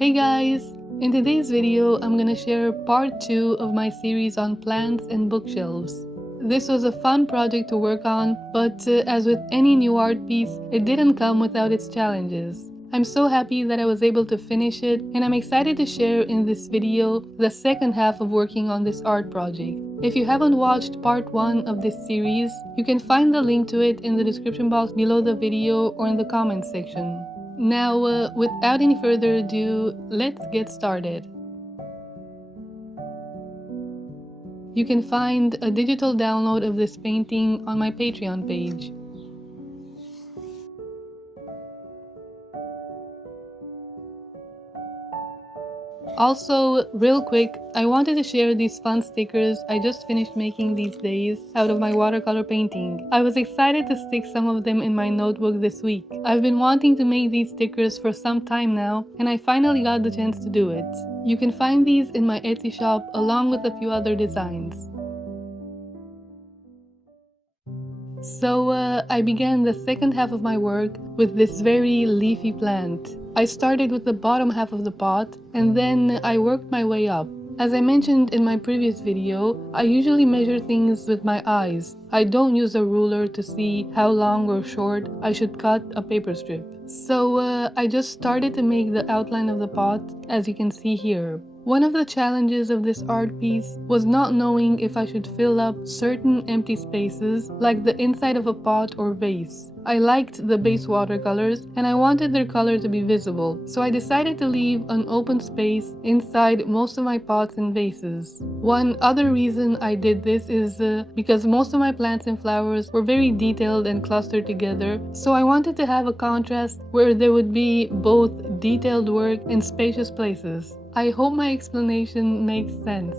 Hey guys! In today's video, I'm gonna share part 2 of my series on plants and bookshelves. This was a fun project to work on, but as with any new art piece, it didn't come without its challenges. I'm so happy that I was able to finish it, and I'm excited to share in this video the second half of working on this art project. If you haven't watched part 1 of this series, you can find the link to it in the description box below the video or in the comments section. Now, without any further ado, let's get started. You can find a digital download of this painting on my Patreon page. Also, real quick, I wanted to share these fun stickers I just finished making these days out of my watercolor painting. I was excited to stick some of them in my notebook this week. I've been wanting to make these stickers for some time now, and I finally got the chance to do it. You can find these in my Etsy shop along with a few other designs. So I began the second half of my work with this very leafy plant. I started with the bottom half of the pot and then I worked my way up. As I mentioned in my previous video, I usually measure things with my eyes. I don't use a ruler to see how long or short I should cut a paper strip. So I just started to make the outline of the pot, as you can see here. One of the challenges of this art piece was not knowing if I should fill up certain empty spaces, like the inside of a pot or vase. I liked the base watercolors and I wanted their color to be visible, so I decided to leave an open space inside most of my pots and vases. One other reason I did this is because most of my plants and flowers were very detailed and clustered together, so I wanted to have a contrast where there would be both detailed work and spacious places. I hope my explanation makes sense.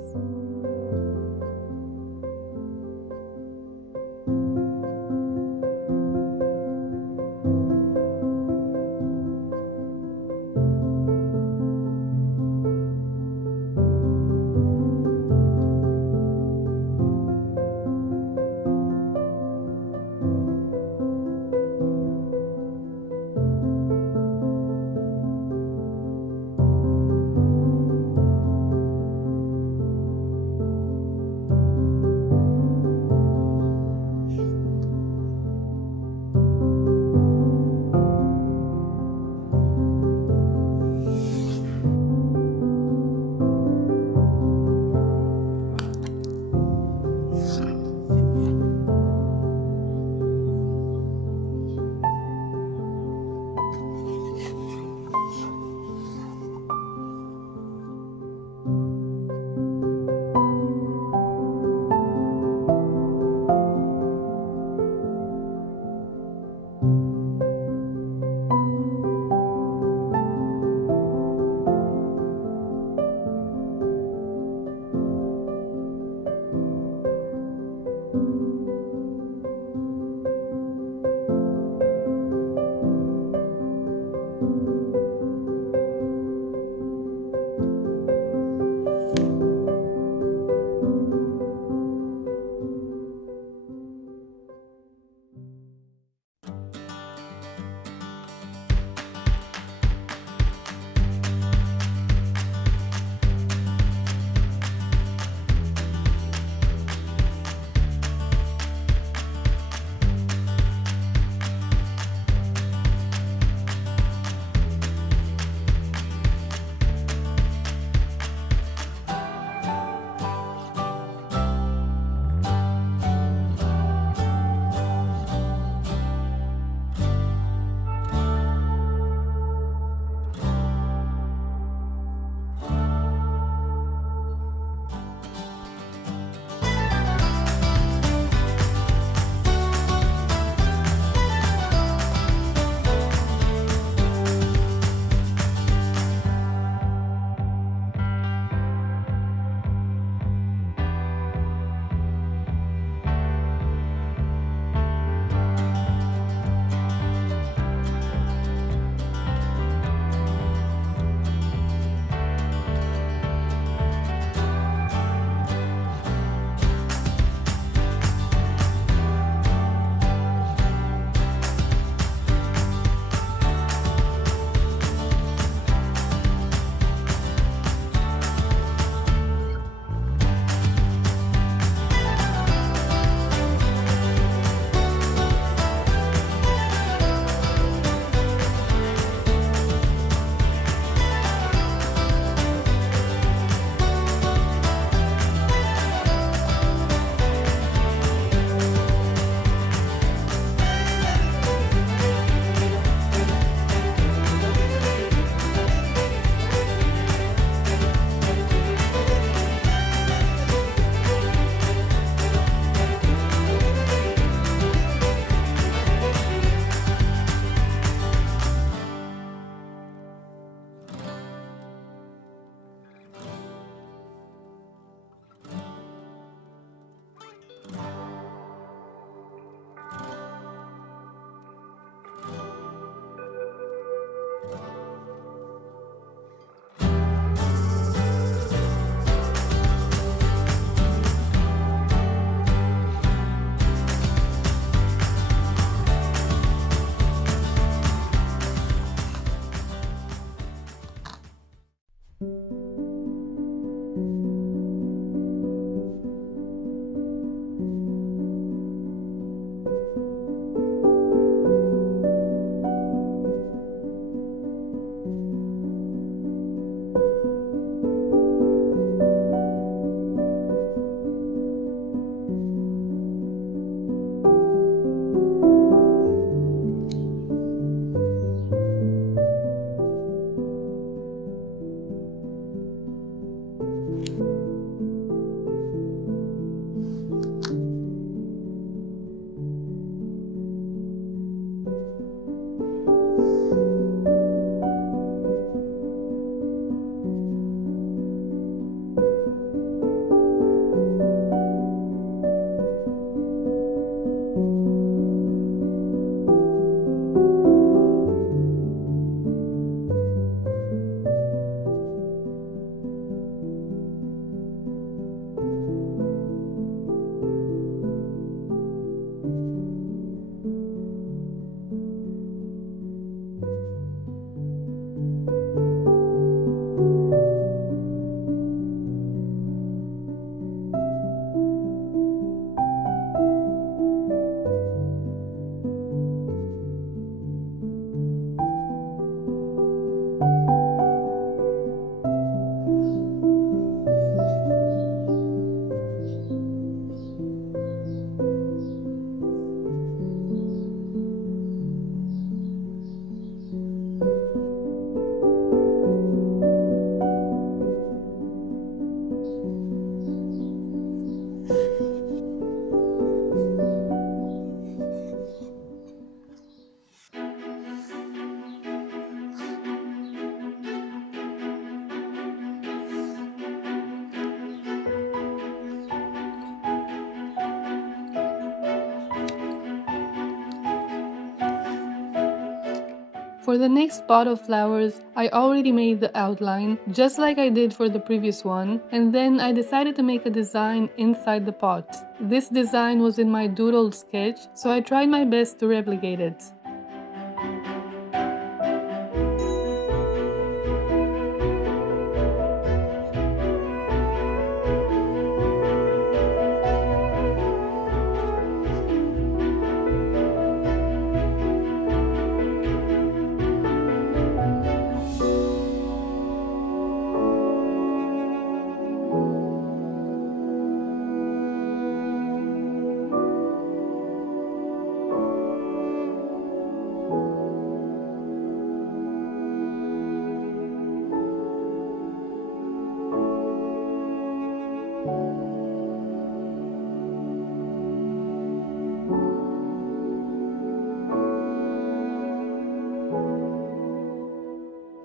For the next pot of flowers, I already made the outline, just like I did for the previous one, and then I decided to make a design inside the pot. This design was in my doodled sketch, so I tried my best to replicate it.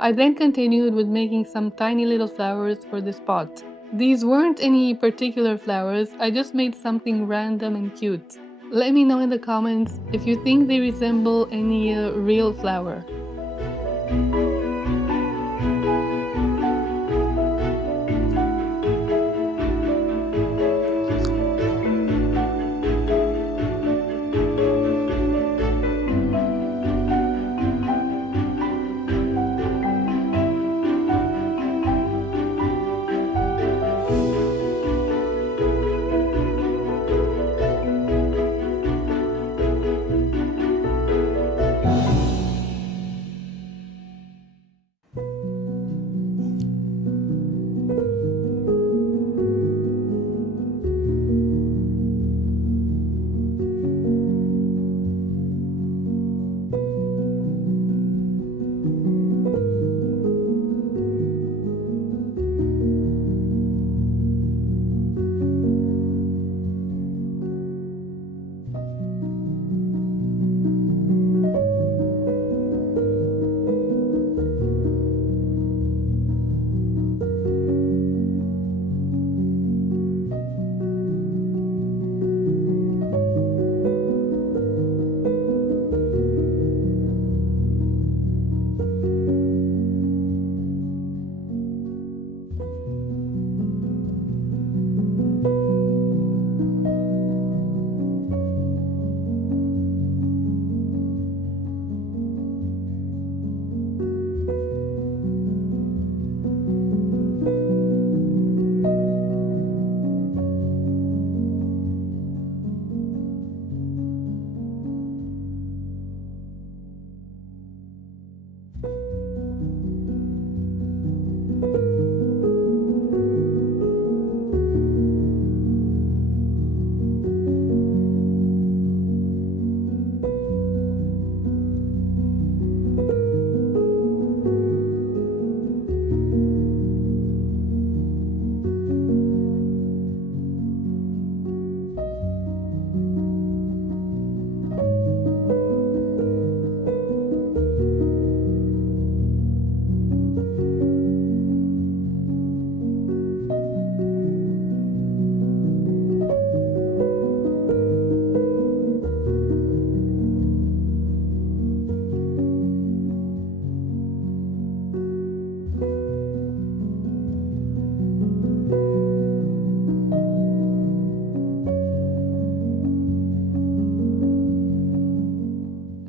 I then continued with making some tiny little flowers for this pot. These weren't any particular flowers, I just made something random and cute. Let me know in the comments if you think they resemble any real flower.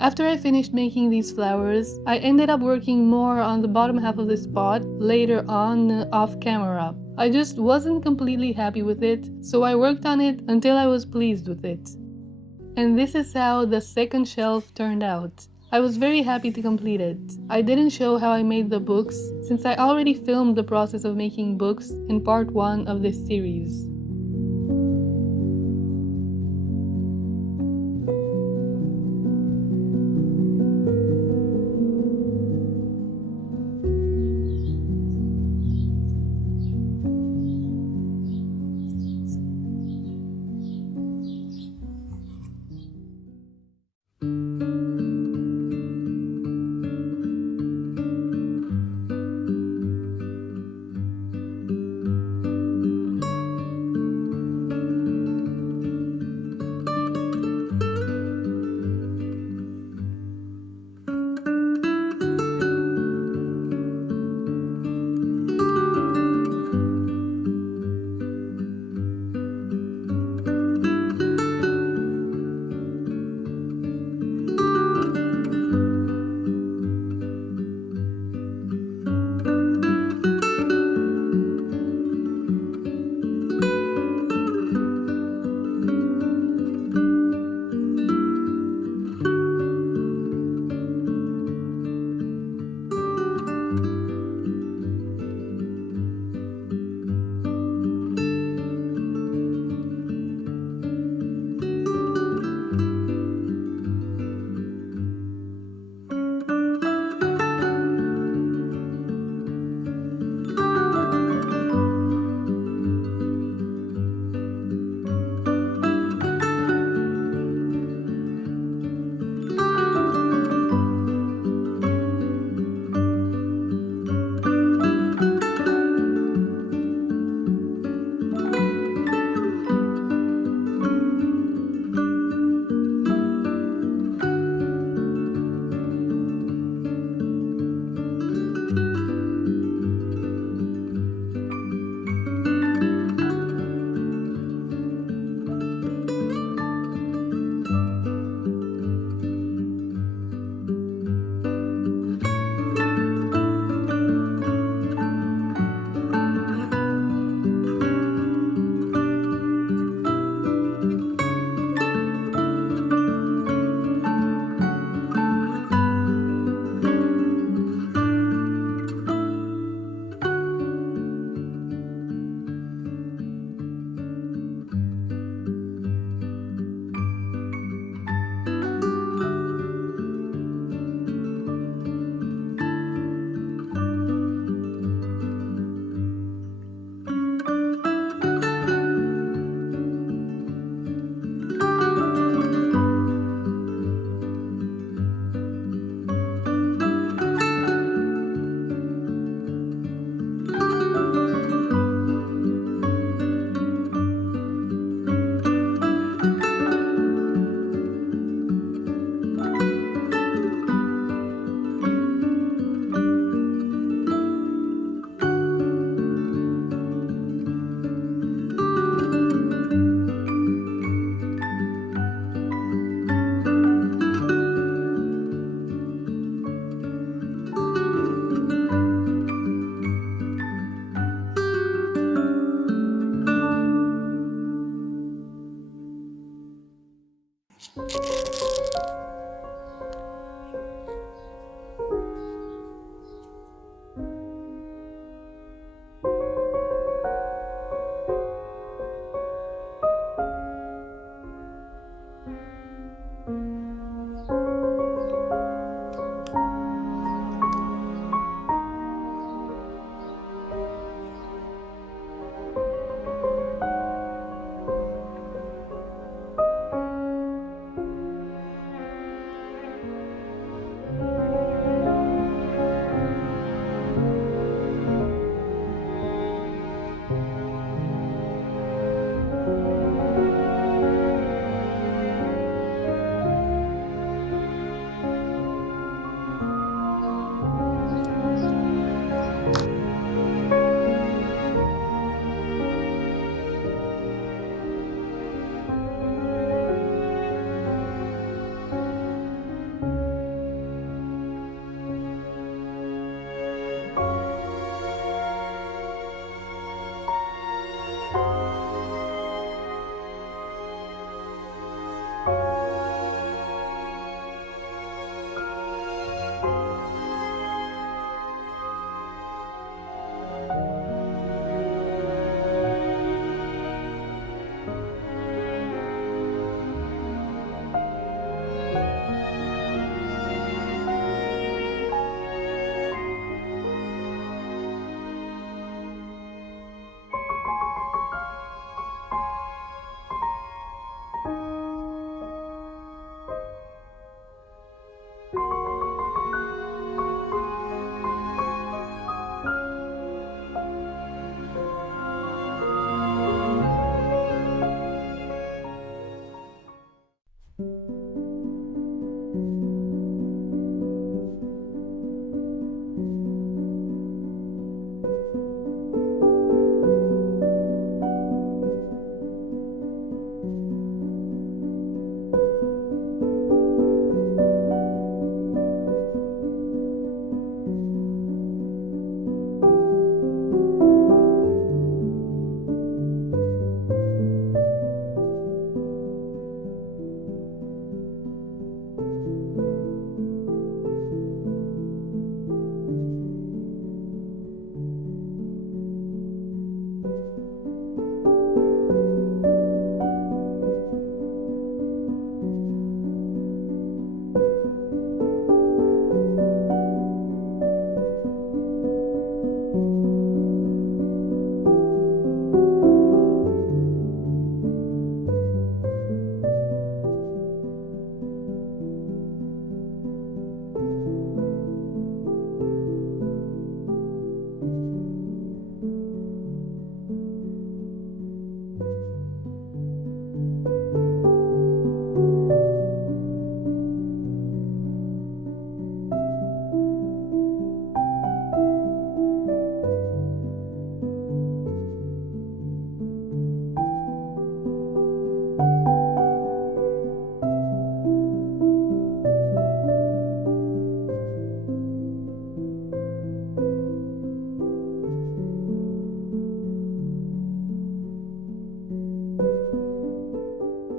After I finished making these flowers, I ended up working more on the bottom half of this pot later on off camera. I just wasn't completely happy with it, so I worked on it until I was pleased with it. And this is how the second shelf turned out. I was very happy to complete it. I didn't show how I made the books, since I already filmed the process of making books in part 1 of this series.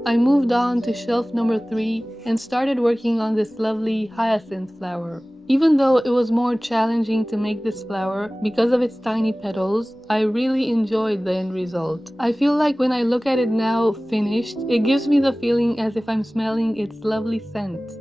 I moved on to shelf number 3 and started working on this lovely hyacinth flower. Even though it was more challenging to make this flower because of its tiny petals, I really enjoyed the end result. I feel like when I look at it now finished, it gives me the feeling as if I'm smelling its lovely scent.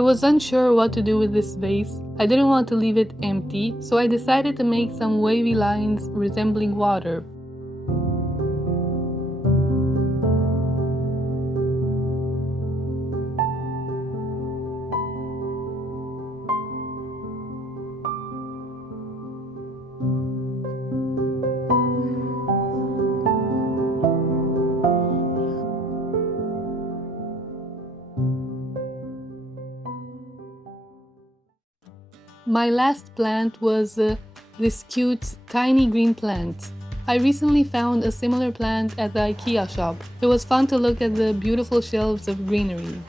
I was unsure what to do with this vase. I didn't want to leave it empty, so I decided to make some wavy lines resembling water. My last plant was this cute tiny green plant. I recently found a similar plant at the IKEA shop. It was fun to look at the beautiful shelves of greenery.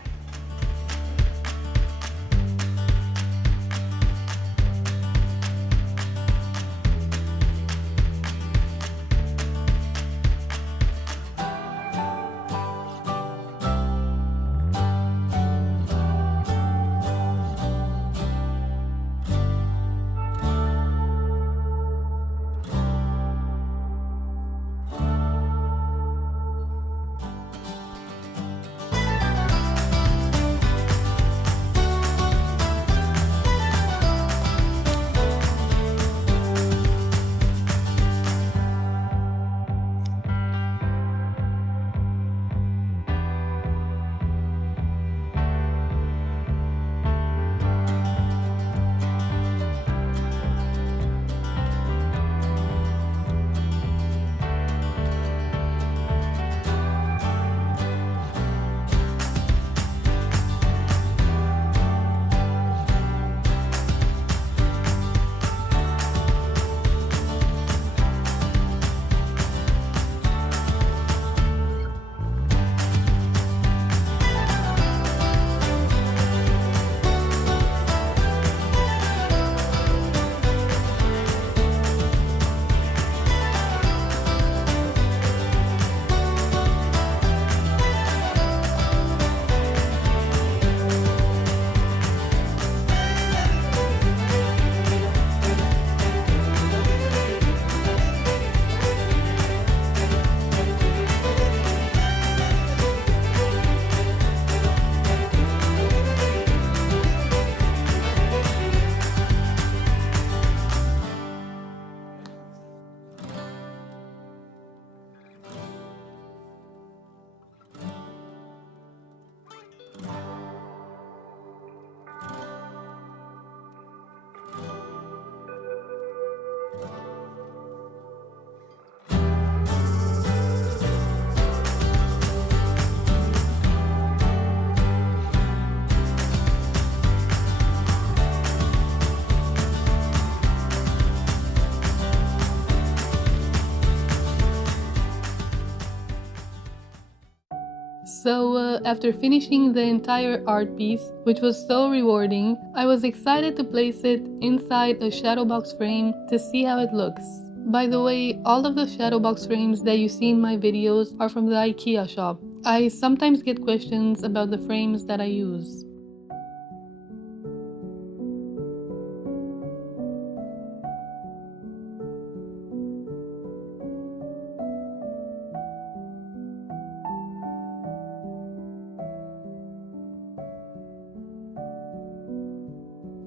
So after finishing the entire art piece, which was so rewarding, I was excited to place it inside a shadow box frame to see how it looks. By the way, all of the shadow box frames that you see in my videos are from the IKEA shop. I sometimes get questions about the frames that I use.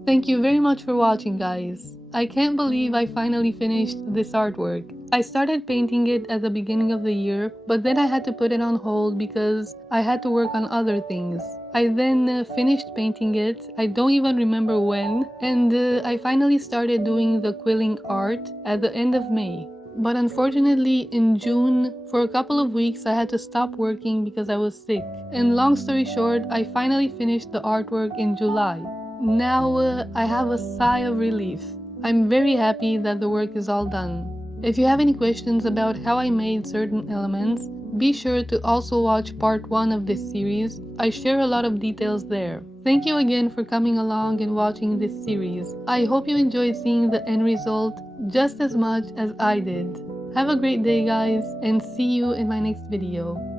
Thank you very much for watching, guys. I can't believe I finally finished this artwork. I started painting it at the beginning of the year, but then I had to put it on hold because I had to work on other things. I then finished painting it, I don't even remember when, and I finally started doing the quilling art at the end of May. But unfortunately, in June, for a couple of weeks, I had to stop working because I was sick. And long story short, I finally finished the artwork in July. Now I have a sigh of relief. I'm very happy that the work is all done. If you have any questions about how I made certain elements, be sure to also watch part 1 of this series. I share a lot of details there. Thank you again for coming along and watching this series. I hope you enjoyed seeing the end result just as much as I did. Have a great day, guys, and see you in my next video.